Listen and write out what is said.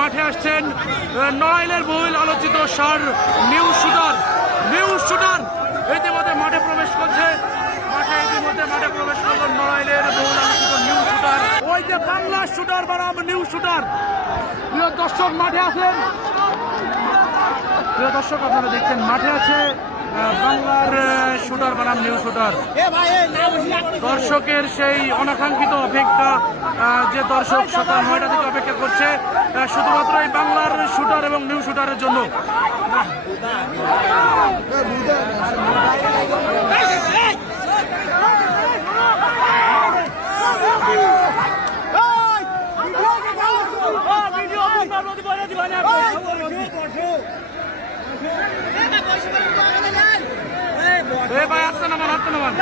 মাঠে আসছেন নড়াইলের বহুল আলোচিত সার নিউ শুটার ইতিমধ্যে মাঠে প্রবেশ করছে। মাঠে প্রবেশ করল নড়াইলের বহুল আলোচিত নিউ শুটার। ওই যে বাংলা শুটার বনাম নিউ শুটার। প্রিয় দর্শক মাঠে আছেন, প্রিয় দর্শক আপনারা দেখছেন মাঠে আছে বাংলার শুটার বনাম নিউ শুটার। দর্শকের সেই অনাকাঙ্ক্ষিত অপেক্ষা, যে দর্শক সকাল 9টা থেকে অপেক্ষা করছে শুধুমাত্র এই বাংলার শুটার এবং নিউ শুটারের জন্য। ভাই হাঁটতে নামান